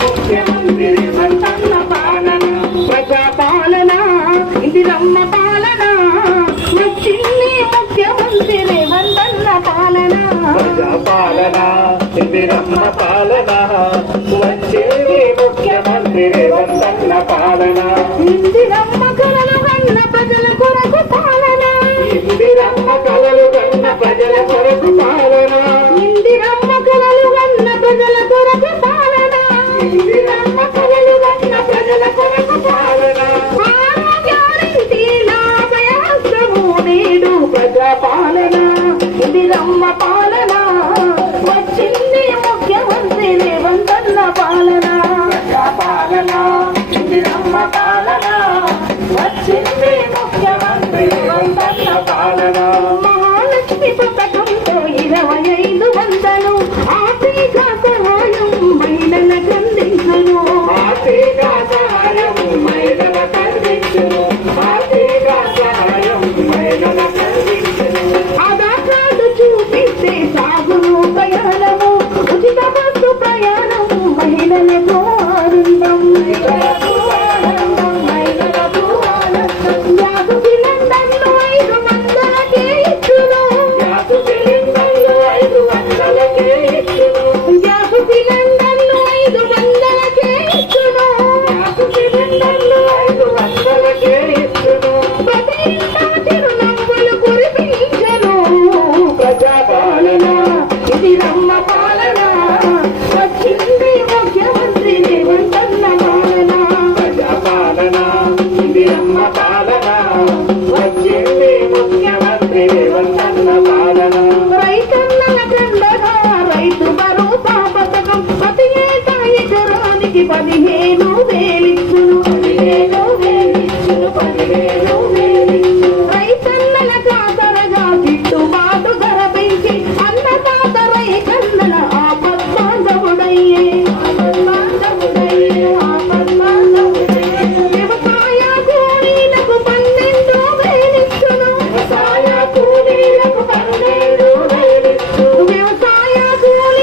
ముఖ్యమంత్రి రేవంతన్న పాలన ప్రజాపాలన ఇందిరమ్మ పాలన వచ్చింది ముఖ్యమంత్రి రేవంతన్న పాలన ప్రజాపాలన ఇందిరమ్మ పాలన వచ్చింది ముఖ్యమంత్రి రేవంతన్న పాలన ఇందిరమ్మ కలలు కన్న ప్రజల కొరకు పాలన ఇందిరమ్మ కలలు కన్న ప్రజల కొరకు పాలన ఇందిరమ్మ కలలు కన్న ప్రజల కొరకు పాలన ఇందిరమ్మ కలలు కన్న ప్రజల కొరకు పాలన నేడు ప్రజాపాలన ఇందిరమ్మ పాలన వచ్చింది ముఖ్యమంత్రి రేవంతన్న పాలన ప్రజాపాలన ఇందిరమ్మ పాలన వచ్చింది ముఖ్యమంత్రి రేవంతన్న పాలన మహాలక్ష్మి పథకంతో 2500 ఆర్థిక సహాయం మహిళలకు అందించును ఆర్థిక సహాయం మహిళలకు అందించును ఆర్థిక సహాయం మహిళలకు అందించును ఆధార్ కార్డు చూపిస్తే సాగును ప్రయాణం